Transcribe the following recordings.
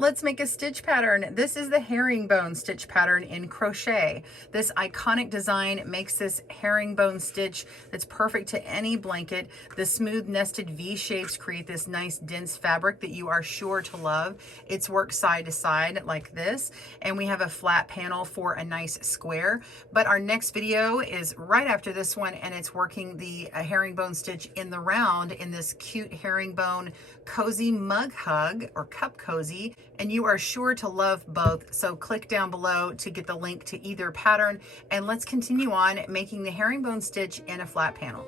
Let's make a stitch pattern. This is the herringbone stitch pattern in crochet. This iconic design makes this herringbone stitch that's perfect to any blanket. The smooth nested V shapes create this nice dense fabric that you are sure to love. It's worked side to side like this, and we have a flat panel for a nice square. But our next video is right after this one, and it's working the herringbone stitch in the round in this cute herringbone cozy mug hug or cup cozy, and you are sure to love both. So click down below to get the link to either pattern, and let's continue on making the herringbone stitch in a flat panel.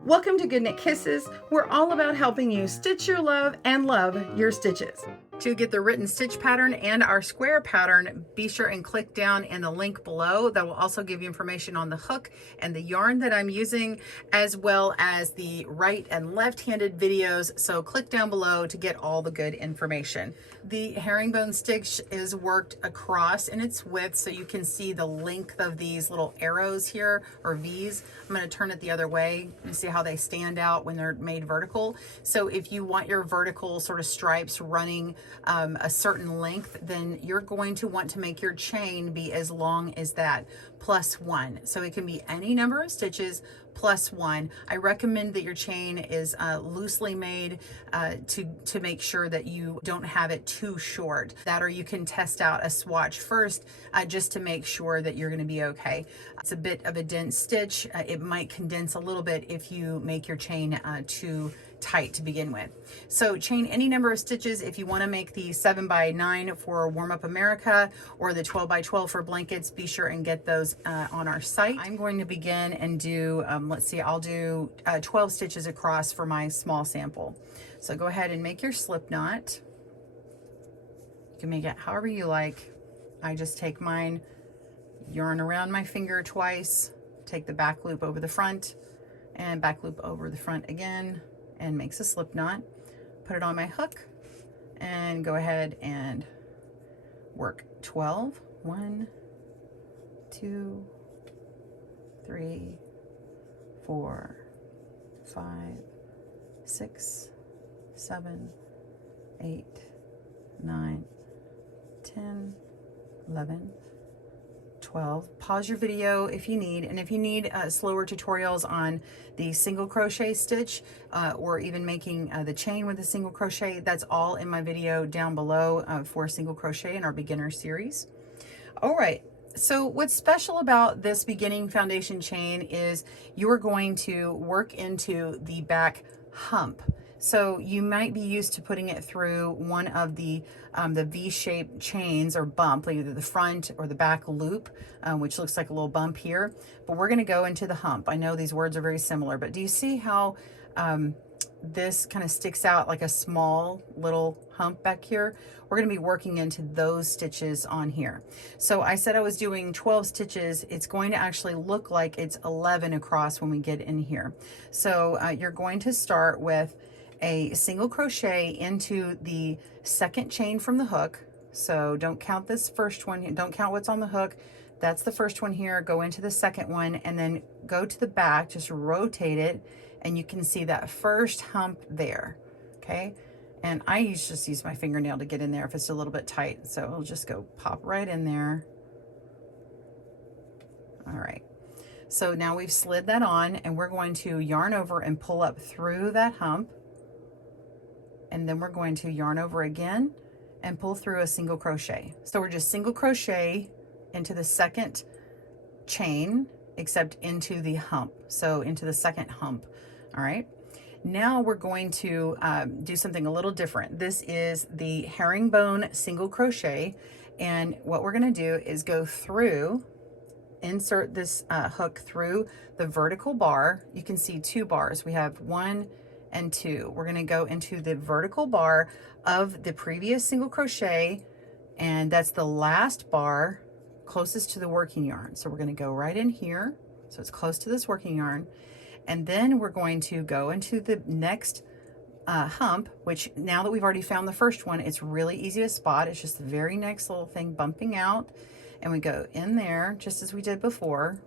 Welcome to GoodKnit Kisses. We're all about helping you stitch your love and love your stitches. To get the written stitch pattern and our square pattern, be sure and click down in the link below. That will also give you information on the hook and the yarn that I'm using, as well as the right and left-handed videos. So click down below to get all the good information. The herringbone stitch is worked across in its width, so you can see the length of these little arrows here, or V's. I'm going to turn it the other way. You see how they stand out when they're made vertical. So if you want your vertical sort of stripes running a certain length, then you're going to want to make your chain be as long as that, +1. So it can be any number of stitches +1. I recommend that your chain is loosely made to make sure that you don't have it too short. That, or you can test out a swatch first just to make sure that you're going to be okay. It's a bit of a dense stitch. It might condense a little bit if you make your chain too tight to begin with. So chain any number of stitches. If you want to make the 7x9 for Warm Up America or the 12x12 for blankets, be sure and get those on our site. I'm going to begin and do, let's see, I'll do 12 stitches across for my small sample. So go ahead and make your slip knot. You can make it however you like. I just take mine, yarn around my finger twice, take the back loop over the front and back loop over the front again, and makes a slip knot. Put it on my hook and go ahead and work 12. 1, 2, 3, 4, 5, 6, 7, 8, 9, 10, 11, 12. Pause your video if you need, and if you need slower tutorials on the single crochet stitch or even making the chain with a single crochet, that's all in my video down below for single crochet in our beginner series. All right, so what's special about this beginning foundation chain is you're going to work into the back hump. So you might be used to putting it through one of the V-shaped chains or bump, either the front or the back loop, which looks like a little bump here. But we're going to go into the hump. I know these words are very similar, but do you see how this kind of sticks out like a small little hump back here? We're going to be working into those stitches on here. So I said I was doing 12 stitches. It's going to actually look like it's 11 across when we get in here. So you're going to start with a single crochet into the second chain from the hook. So don't count this first one, don't count what's on the hook. That's the first one here. Go into the second one and then go to the back, just rotate it, and you can see that first hump there. Okay, and I just use my fingernail to get in there if it's a little bit tight, so it'll just go pop right in there. All right, so now we've slid that on, and we're going to yarn over and pull up through that hump. And then we're going to yarn over again and pull through a single crochet. So we're just single crochet into the second chain, except into the hump. So into the second hump. All right. Now we're going to do something a little different. This is the herringbone single crochet. And what we're going to do is go through, insert this hook through the vertical bar. You can see 2 bars. We have 1 and 2. We're going to go into the vertical bar of the previous single crochet, and that's the last bar closest to the working yarn. So we're going to go right in here, so it's close to this working yarn, and then we're going to go into the next hump, which now that we've already found the first one, it's really easy to spot. It's just the very next little thing bumping out, and we go in there just as we did before,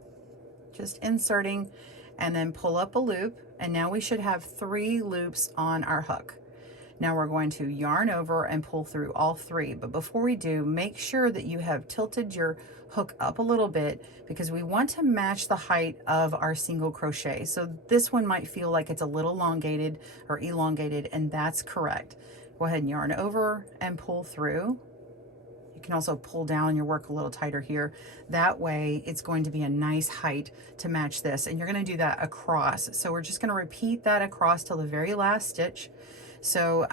just inserting, and then pull up a loop, and now we should have 3 loops on our hook. Now we're going to yarn over and pull through all 3. But before we do, make sure that you have tilted your hook up a little bit because we want to match the height of our single crochet. So this one might feel like it's a little elongated, and that's correct. Go ahead and yarn over and pull through. You can also pull down your work a little tighter here. That way it's going to be a nice height to match this, and you're going to do that across. So we're just going to repeat that across till the very last stitch. So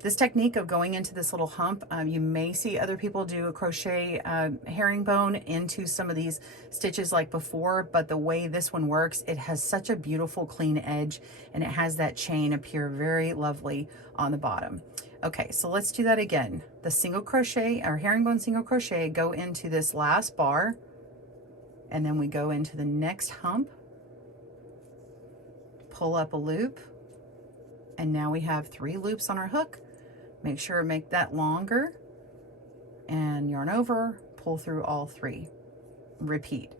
this technique of going into this little hump, you may see other people do a crochet herringbone into some of these stitches like before, but the way this one works, it has such a beautiful clean edge, and it has that chain appear very lovely on the bottom. Okay, so let's do that again. The single crochet, or herringbone single crochet, go into this last bar, and then we go into the next hump, pull up a loop, and now we have 3 loops on our hook. Make sure to make that longer, and yarn over, pull through all 3. Repeat.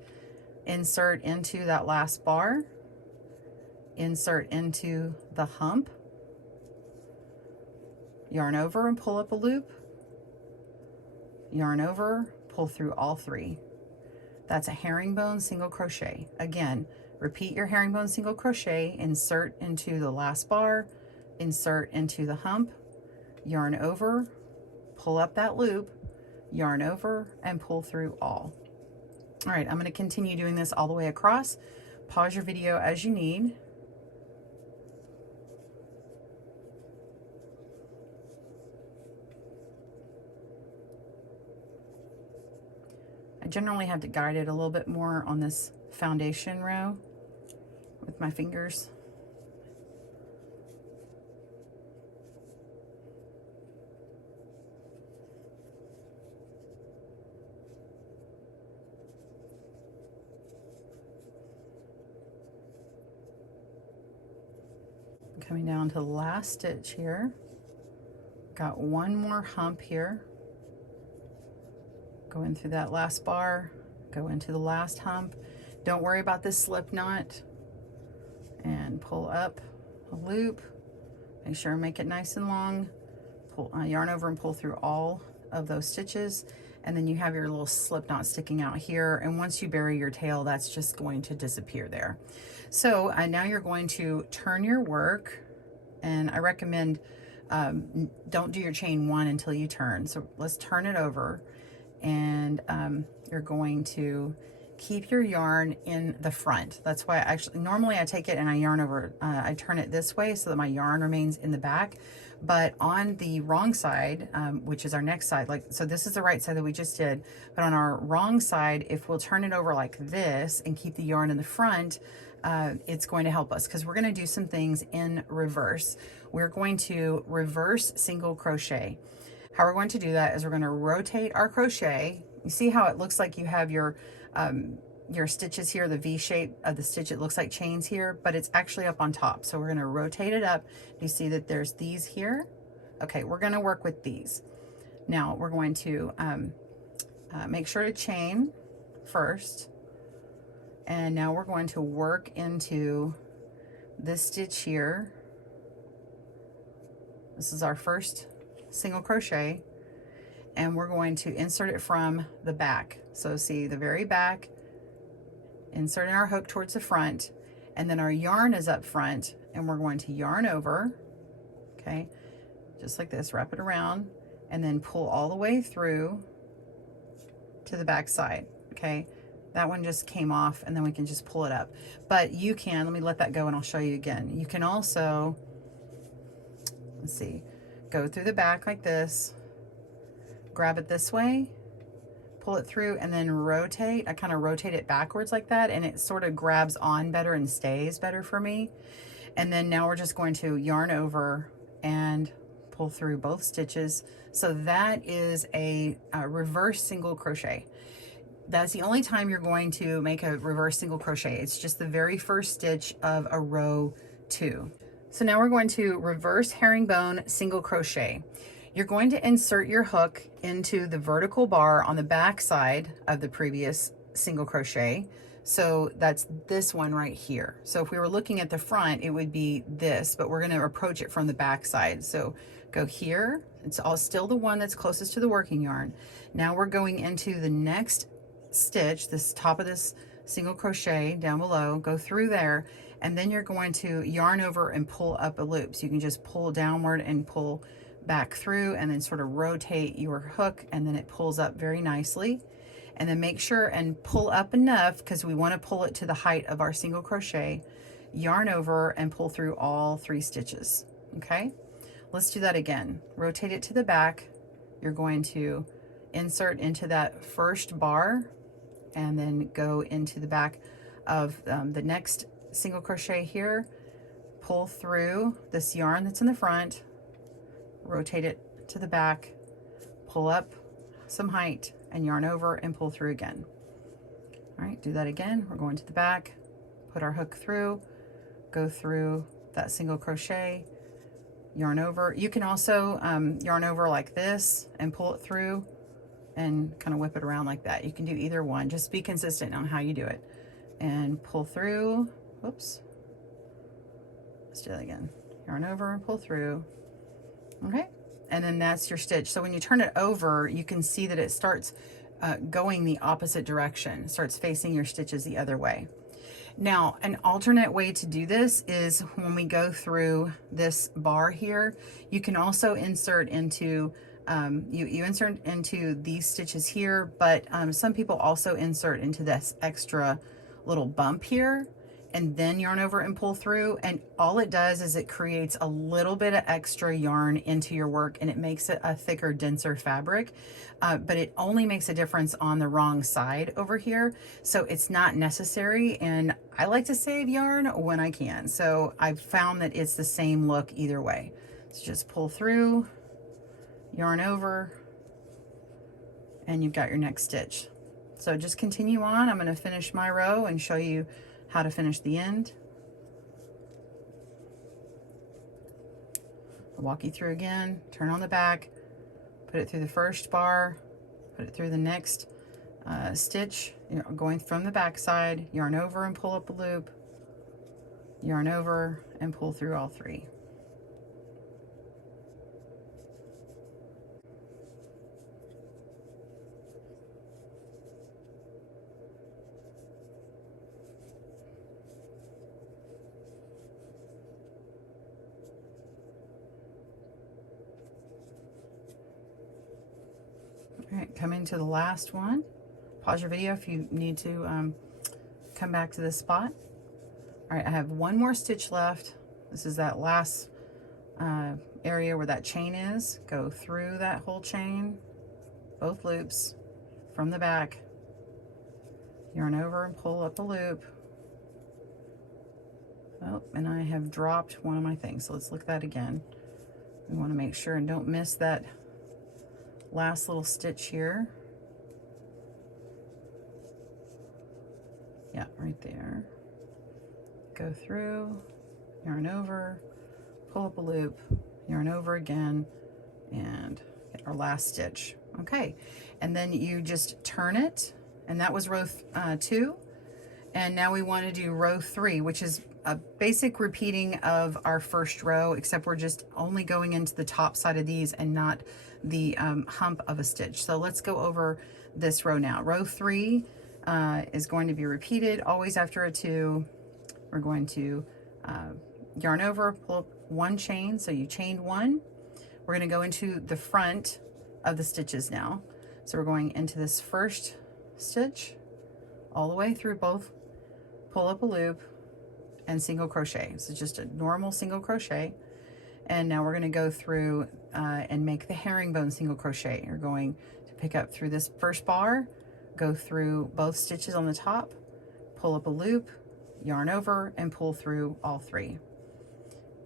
Insert into that last bar, insert into the hump, yarn over and pull up a loop, yarn over, pull through all 3. That's a herringbone single crochet. Again, repeat your herringbone single crochet, insert into the last bar, insert into the hump, yarn over, pull up that loop, yarn over, and pull through all. All right, I'm going to continue doing this all the way across. Pause your video as you need. I generally have to guide it a little bit more on this foundation row with my fingers. Coming down to the last stitch here. Got one more hump here. Go in through that last bar, go into the last hump. Don't worry about this slip knot, and pull up a loop. Make sure to make it nice and long. Pull, yarn over and pull through all of those stitches, and then you have your little slip knot sticking out here, and once you bury your tail, that's just going to disappear there. So now you're going to turn your work, and I recommend don't do your chain 1 until you turn. So let's turn it over, and you're going to keep your yarn in the front. That's why normally I take it and I yarn over, I turn it this way so that my yarn remains in the back. But on the wrong side, which is our next side, like, so this is the right side that we just did, but on our wrong side, if we'll turn it over like this and keep the yarn in the front, it's going to help us because we're going to do some things in reverse. We're going to reverse single crochet. How we're going to do that is we're going to rotate our crochet. You see how it looks like you have your stitches here, the V shape of the stitch, it looks like chains here, but it's actually up on top. So we're going to rotate it up. You see that there's these here. Okay, we're going to work with these. Now we're going to make sure to chain first. And now we're going to work into this stitch here. This is our first single crochet, and we're going to insert it from the back. So see the very back, inserting our hook towards the front, and then our yarn is up front, and we're going to yarn over, okay, just like this, wrap it around, and then pull all the way through to the back side, okay. That one just came off, and then we can just pull it up. But you can, let me let that go and I'll show you again. You can also, let's see, go through the back like this, grab it this way, pull it through, and then rotate. I kind of rotate it backwards like that, and it sort of grabs on better and stays better for me. And then now we're just going to yarn over and pull through both stitches. So that is a reverse single crochet. That's the only time you're going to make a reverse single crochet. It's just the very first stitch of a row 2. So now we're going to reverse herringbone single crochet. You're going to insert your hook into the vertical bar on the back side of the previous single crochet. So that's this one right here. So if we were looking at the front, it would be this, but we're going to approach it from the back side. So Go here, it's all still the one that's closest to the working yarn. Now we're going into the next stitch, this top of this single crochet down below, go through there, and then you're going to yarn over and pull up a loop. So you can just pull downward and pull back through, and then sort of rotate your hook, and then it pulls up very nicely. And then make sure and pull up enough, because we want to pull it to the height of our single crochet. Yarn over and pull through all 3 stitches. Okay, let's do that again. Rotate it to the back. You're going to insert into that first bar, and then go into the back of the next single crochet here. Pull through this yarn that's in the front, rotate it to the back, pull up some height, and yarn over and pull through again. All right, do that again. We're going to the back, put our hook through, go through that single crochet, yarn over. You can also yarn over like this and pull it through and kind of whip it around like that. You can do either one. Just be consistent on how you do it. And pull through. Whoops. Let's do that again. Yarn over and pull through. Okay. And then that's your stitch. So when you turn it over, you can see that it starts going the opposite direction. It starts facing your stitches the other way. Now, an alternate way to do this is when we go through this bar here, you can also insert into, you insert into these stitches here, but some people also insert into this extra little bump here, and then yarn over and pull through. And all it does is it creates a little bit of extra yarn into your work, and it makes it a thicker, denser fabric, but it only makes a difference on the wrong side over here. So it's not necessary, and I like to save yarn when I can. So I've found that it's the same look either way. So just pull through, yarn over, and you've got your next stitch. So just continue on. I'm going to finish my row and show you how to finish the end. I'll walk you through again. Turn on the back, put it through the first bar, put it through the next stitch, going from the back side, yarn over and pull up a loop, yarn over and pull through all 3. All right, coming to the last one. Pause your video if you need to come back to this spot. All right, I have one more stitch left. This is that last area where that chain is. Go through that whole chain, both loops, from the back, yarn over and pull up a loop. Oh, and I have dropped one of my things, so let's look at that again. We want to make sure and don't miss that last little stitch here. Yeah, right there. Go through, yarn over, pull up a loop, yarn over again, and get our last stitch. Okay, and then you just turn it, and that was row 2. And now we want to do row 3, which is a basic repeating of our first row, except we're just only going into the top side of these and not the hump of a stitch. So let's go over this row now. Row 3 is going to be repeated always after a 2. We're going to yarn over, pull up 1 chain, so you chained 1. We're going to go into the front of the stitches now. So we're going into this first stitch all the way through both, pull up a loop, and single crochet. So just a normal single crochet. And now we're going to go through and make the herringbone single crochet. You're going to pick up through this first bar, go through both stitches on the top, pull up a loop, yarn over, and pull through all 3.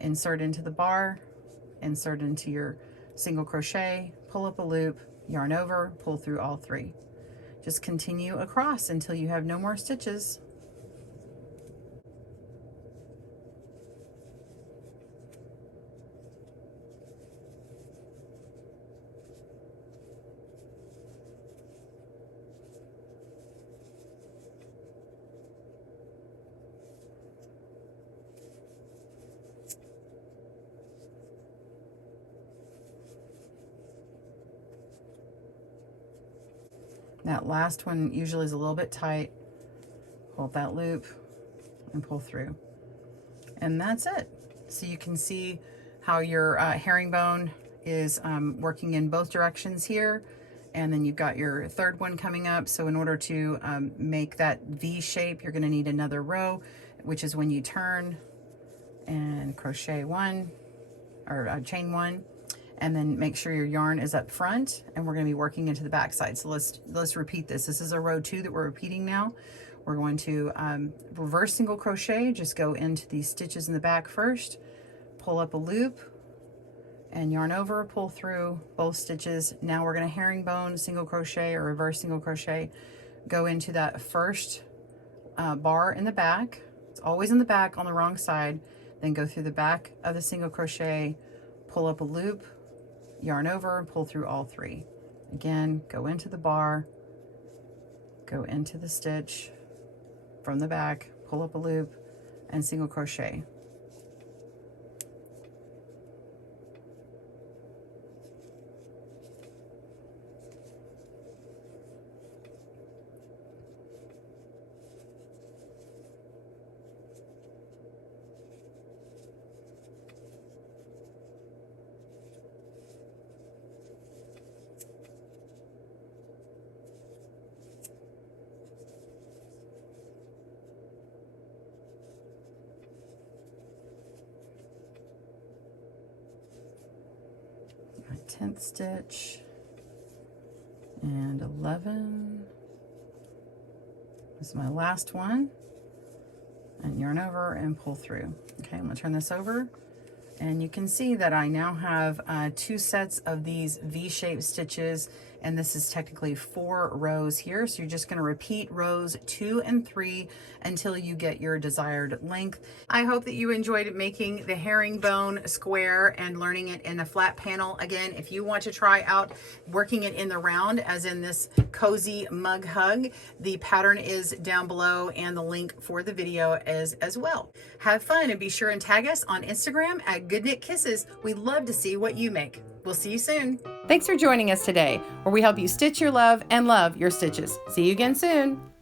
Insert into the bar, insert into your single crochet, pull up a loop, yarn over, pull through all 3. Just continue across until you have no more stitches. That last one usually is a little bit tight. Hold that loop and pull through. And that's it. So you can see how your herringbone is working in both directions here. And then you've got your third one coming up. So in order to make that V shape, you're gonna need another row, which is when you turn and crochet one, or chain one, and then make sure your yarn is up front, and we're gonna be working into the back side. So let's repeat this. This is a row 2 that we're repeating now. We're going to reverse single crochet, just go into these stitches in the back first, pull up a loop, and yarn over, pull through both stitches. Now we're gonna herringbone single crochet or reverse single crochet, go into that first bar in the back. It's always in the back on the wrong side. Then go through the back of the single crochet, pull up a loop, yarn over, pull through all 3. Again, go into the bar, go into the stitch from the back, pull up a loop, and single crochet. My 10th stitch and 11. This is my last one, and yarn over and pull through. Okay, I'm gonna turn this over, and you can see that I now have 2 sets of these V-shaped stitches, and this is technically 4 rows here. So you're just gonna repeat rows 2 and 3 until you get your desired length. I hope that you enjoyed making the herringbone square and learning it in a flat panel. Again, if you want to try out working it in the round, as in this cozy mug hug, the pattern is down below and the link for the video is as well. Have fun and be sure and tag us on Instagram at GoodKnitKisses. We'd love to see what you make. We'll see you soon. Thanks for joining us today, where we help you stitch your love and love your stitches. See you again soon.